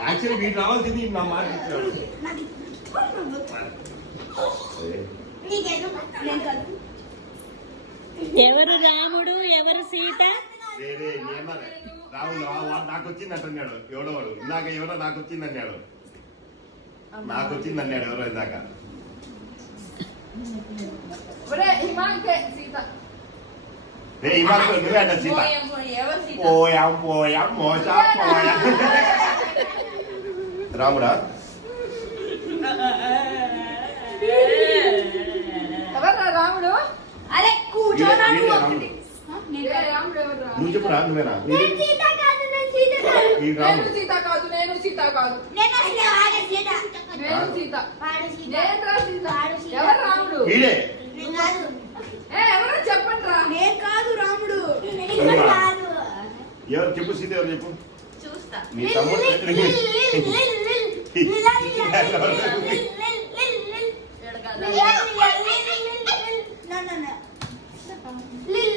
Actually వీటి రావాల్సింది నా మాట ఇచ్చాడు. ఎవరు రాముడు ఎవరు సీత? రాముడు నాకు వచ్చింది అంటున్నాడు ఎవడోవాడు. ఇందాక ఎవరో నాకు వచ్చింది అన్నాడు. నాకు వచ్చింది అన్నాడు ఎవరో ఇందాక. నువ్వే అంట సీత. పోయాం పోయాం మోసా పోయా. రాముడా రాముడు? అరే నువ్వు చెప్పురా. నువ్వేనా? నేను సీత కాదు. నేను సీత కాదు. ఎవరు రాముడు? ఎవరో చెప్పండి రా. నేను కాదు రాముడు. ఎవరు చెప్పు సీత ఎవరు చెప్పు. చూస్తా. నీ తమ్ముడు లిల్